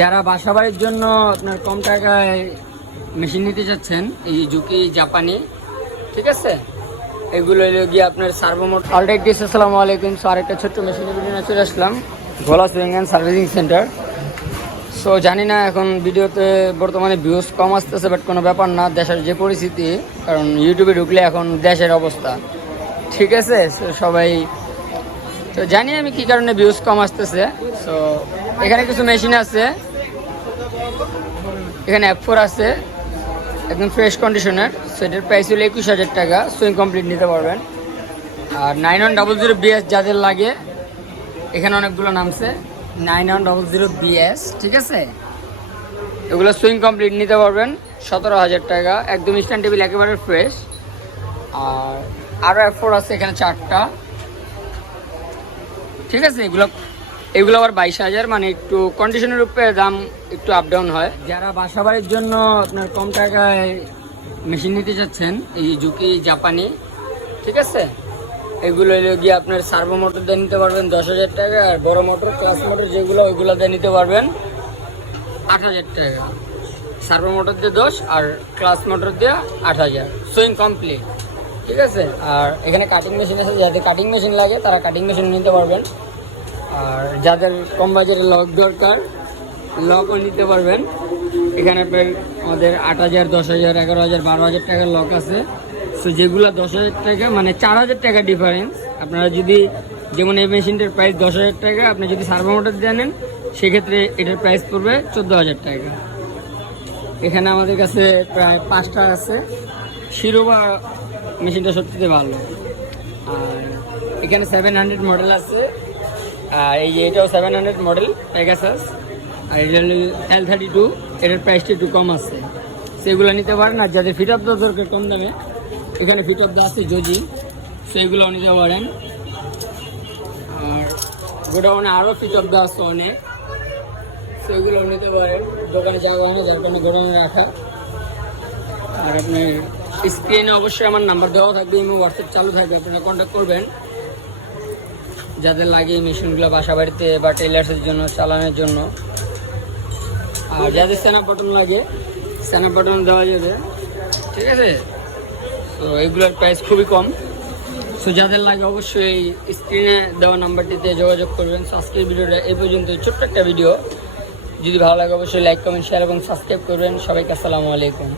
যারা বাসাবাড়ির জন্য আপনার কম টাকায় মেশিন নিতে চাচ্ছেন, এই জুকি জাপানি, ঠিক আছে? এগুলো গিয়ে আপনার সার্ভোমোট অলরেডি আসসালামু আলাইকুম। সো আরেকটা ছোট্ট মেশিনের ভিডিও নিয়ে চলে আসলাম। Bhola sewing servicing center so জানি না এখন ভিডিওতে বর্তমানে ভিউজ কম আসতেছে বাট কোনো ব্যাপার না, দেশের যে পরিস্থিতি, কারণ ইউটিউবে ঢুকলে এখন দেশের অবস্থা। ঠিক আছে? সবাই তো জানি আমি কি কারণে ভিউজ কম আসতেছে। সো এখানে কিছু মেশিন আছে। এখানে অ্যাপ ফোর আছে। একদম ফ্রেশ কন্ডিশনের সেটার প্রাইস হলো একুশ হাজার টাকা। সুইং কমপ্লিট নিতে পারবেন। আর nine one double zero BS যাদের লাগে, এখানে অনেকগুলো নামছে। Nine one double zero BS ঠিক আছে? এগুলো সুইং কমপ্লিট নিতে পারবেন। সতেরো হাজার টাকা। একদম স্ট্যান্ড টেবিল একেবারে ফ্রেশ আর আরও এফ ফোর আছে, এখানে চারটা। ঠিক আছে? এগুলো এগুলো আবার বাইশ হাজার মানে একটু কন্ডিশনের উপরে দাম একটু আপ ডাউন হয়। যারা বাসা বাড়ির জন্য আপনার কম টাকায় মেশিন নিতে চাচ্ছেন, এই জুকি জাপানি ঠিক আছে? এগুলো গিয়ে আপনার সার্ভো মোটর দিয়ে নিতে পারবেন দশ হাজার টাকা, আর বড় মোটর ক্লাস মোটর যেগুলো, ওইগুলো দিয়ে নিতে পারবেন আট হাজার টাকা। সার্ভো মোটর দিয়ে দশ, আর ক্লাস মোটর দিয়ে আট হাজার। সুইং কমপ্লিট ঠিক আছে? আর এখানে কাটিং মেশিন আছে, যাদের কাটিং মেশিন লাগে, তারা কাটিং মেশিন নিতে পারবেন। যাদের কম বাজারে লক দরকার, লকও নিতে পারবেন। এখানে আমাদের আট হাজার, দশ হাজার, এগারো হাজার, বারো হাজার টাকার লক আছে। সো যেগুলো দশ হাজার টাকা মানে চার হাজার টাকা ডিফারেন্স আপনারা যদি, যেমন এই মেশিনটার প্রাইস দশ হাজার টাকা, আপনি যদি সার্ভো মোটর দিয়ে নেন, সেক্ষেত্রে এটার প্রাইস পড়বে চোদ্দ হাজার টাকা। এখানে আমাদের কাছে প্রায় পাঁচটা আছে। শিরোবা মেশিনটা সত্যিতে ভালো। আর এখানে সেভেন হান্ড্রেড মডেল আছে। আর এই যে এটাও সেভেন হান্ড্রেড মডেল প্যাগাসাস আর এটা হলো এল থার্টি টু এটার প্রাইসটা একটু কম আছে। সেগুলো নিতে পারেন, আর যাদের ফিট অফ দেওয়া দরকার কম দামে, এখানে ফিট অফ দেওয়া আছে জজি সেগুলো নিতে পারেন। আর গোডাউনে আরও ফিট অফ দেওয়া আছে অনেক সেগুলো নিতে পারেন। দোকানে জায়গা হয় না যার কারণে গোডাউনে রাখা। আর আপনার স্ক্রিনে অবশ্যই আমার নাম্বার দেওয়া থাকবে এবং হোয়াটসঅ্যাপ চালু থাকবে, আপনারা কন্ট্যাক্ট করবেন। যাদের লাগে মেশিনগুলো বাসা বাড়িতে বা টেলার্সের জন্য, চালানোর জন্য। আর যাদের স্যানাপ বাটন লাগে স্যানাপ বাটন দেওয়া যাবে। ঠিক আছে? তো এগুলোর প্রাইস খুবই কম। সো যাদের লাগে অবশ্যই স্ক্রিনে দেওয়া নাম্বারটিতে যোগাযোগ করবেন। আজকের ভিডিওটা এই পর্যন্ত ছোট্ট একটা ভিডিও যদি ভালো লাগে, অবশ্যই লাইক কমেন্ট শেয়ার এবং সাবস্ক্রাইব করবেন। সবাইকে আসসালামু আলাইকুম।